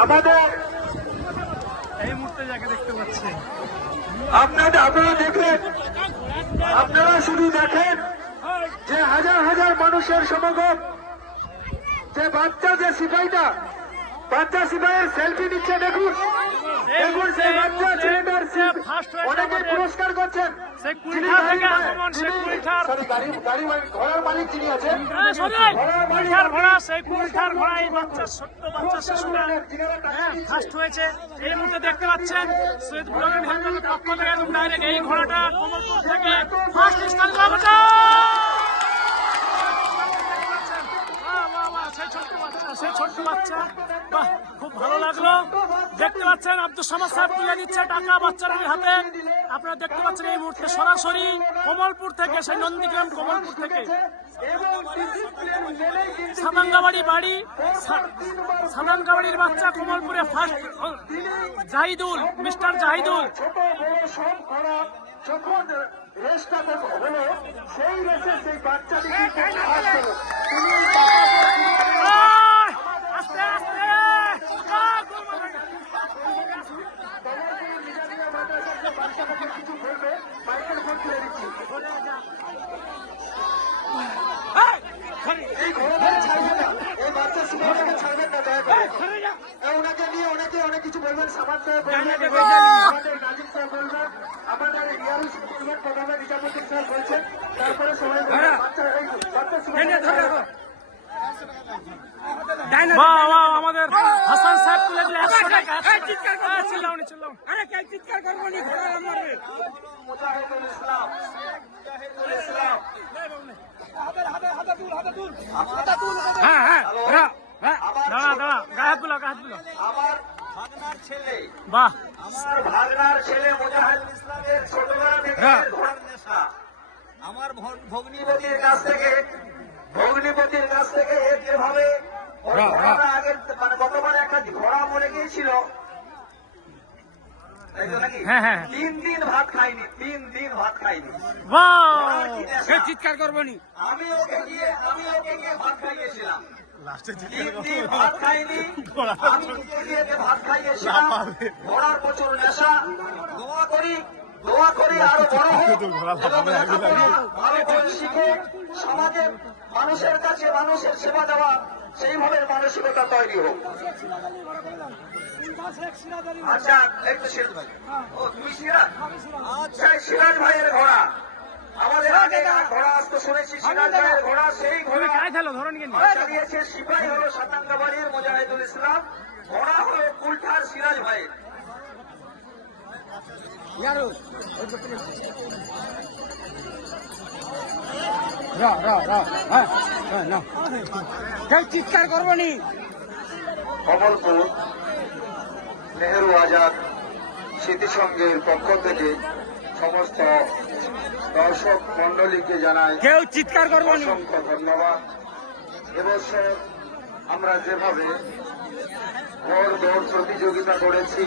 আমাদের এই মুহূর্তে যাকে দেখতে পাচ্ছি। আপনাদের আপনারা দেখলেন আপনারা শুধু দেখেন যে হাজার হাজার মানুষের সমাগম যে বাচ্চা যে সিপাহীটা বাচ্চা সিপাহীর সেলফি নিচ্ছে দেখুন। দেখুন সেই বাচ্চা ছেলেটার অনেকে। পুরস্কার করছেন। ঘোড়ার মালিক যিনি আছেন ঘোড়া সেই ঘোড়া এই বাচ্চা ছোট্ট বাচ্চা শিশুরা ফার্স্ট হয়েছে। এই মুহূর্তে দেখতে পাচ্ছেন সৈয়দ ব্লগের পক্ষ থেকে ডাইরেক্ট এই ঘোড়াটা কমলপুর থেকে। ফার্স্ট স্থান পাবটা সেই ছোট্ট বাচ্চা সেই ছোট্ট বাচ্চা বাহ খুব ভালো লাগল পাচ্ছেন আব্দুল সামাদ সাহেব তুলে দিচ্ছে টাকা বাচ্চাদের হাতে। আপনারা দেখতে পাচ্ছেন এই মুহূর্তে সরাসরি কমলপুর থেকে সেই নন্দীগ্রাম কমলপুর থেকে। সাদাঙ্গাবাড়ি বাড়ি সাদাঙ্গাবাড়ির বাচ্চা কমলপুরে ফার্স্ট জাহিদুল মিস্টার জাহিদুল। যখন রেসটা হলো সেই রেসে সেই বাচ্চাটি কিন্তু ফার্স্ট হলো তিনি এই বাচ্চাকে- আয়! আস্তে আস্তে আহ, গোল মারা গেল। কমলপুর নিজামিয়া মাদ্রাসার কিছু বলবে মাইকেল ফোন তুলে দিচ্ছি এই ঘোড়াটাকে ছাড়বেন না এই বাচ্চা সিনেমাটাকে ছাড়বেন না দয়া করে ওনাকে নিয়ে অনেকে অনেক কিছু বলবেন সামাদ সাহেব বলবেন আমাদের নাজিম বলবেন আমাদের রিয়াল বলবেন প্রধানের নিজামুদ্দিন সাহেব বলছেন তারপরে সবাই বাচ্চা বাচ্চা বাহ আমাদের হাসান সাহেব তুলে দিলে একশো টাকা হ্যাঁ, চিল্লাউনি চিল্লাউনি মুজাহিদুল ইসলাম মুজাহিদুল ইসলাম হ্যাঁ হ্যাঁ হ্যাঁ আমার দাঁড়া দাঁড়া গায়ে গুলো গায়ে গুলো ভাগনার ছেলে বাহ আমার ভাগনার ছেলে ইসলামের ছোটবেলা থেকে হ্যাঁ। ঘোড়ার নেশা আমার ভগ- ভগ্নিপতির কাছ থেকে ভগ্নিপতির কাছ থেকে এর যেভাবে ওর হ্যাঁ, ঘোড়াটা আগে মানে গতবার একটা ঘোড়া মরে গিয়েছিল তাই তো নাকি? হ্যাঁ, হ্যাঁ। তিন দিন ভাত খাইনি তিন দিন ভাত খাইনি। নেশা? চিৎকার করব নি। আমি ওকে গিয়ে আমি ওকে গিয়ে ভাত খাইয়েছিলাম। ভাত খাইনি আমি ওকে গিয়ে ওকে ভাত খাইয়েছিলাম ঘোড়ার প্রচুর নেশা। দোয়া করি দোয়া করি আরও বড় ভালো করে শিখে সমাজের মানুষের কাছে মানুষের সেবা দেওয়া সেইভাবে মানসিকতা তৈরি হোক। আচ্ছা একটু সিরাজ ভাই ও তুমি সিরাজ আচ্ছা সিরাজ ভাইয়ের ঘোড়া। আমাদের আগে ঘোড়া আসতো শুনেছি সিরাজ ভাইয়ের ঘোড়া সেই ঘোড়া দিয়েছে সিপাহী হলো সাতাঙ্গাবাড়ির মোজাহিদুল ইসলাম। ঘোড়া হলো কুলঠার সিরাজ ভাইয়ের চিৎকার করব নি। কমলপুর নেহেরু আজাদ স্মৃতিসংঘের পক্ষ থেকে সমস্ত দর্শক মন্ডলীকে জানাই কেউ চিৎকার করব অসংখ্য ধন্যবাদ। এবছর আমরা যেভাবে ঘোড় দৌড় প্রতিযোগিতা করেছি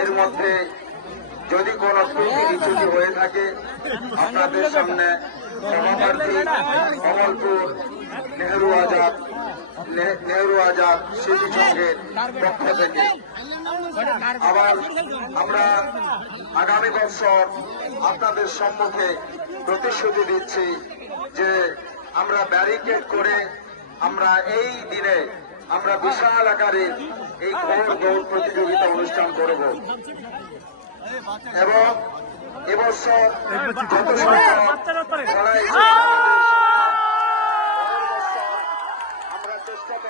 এর মধ্যে যদি কোনো ত্রুটি বিচ্যুতি হয়ে থাকে আপনাদের সামনে সভাপ্রার্থী কমলপুর নেহরু আজাদ নেহরু আজাদ স্মৃতিসংঘের পক্ষ থেকে। আবার আমরা আগামী বছর আপনাদের সম্মুখে প্রতিশ্রুতি দিচ্ছি যে আমরা ব্যারিকেড করে আমরা এই দিনে আমরা বিশাল আকারে এই ঘোর দৌড় প্রতিযোগিতা অনুষ্ঠান করব। এবং এবছর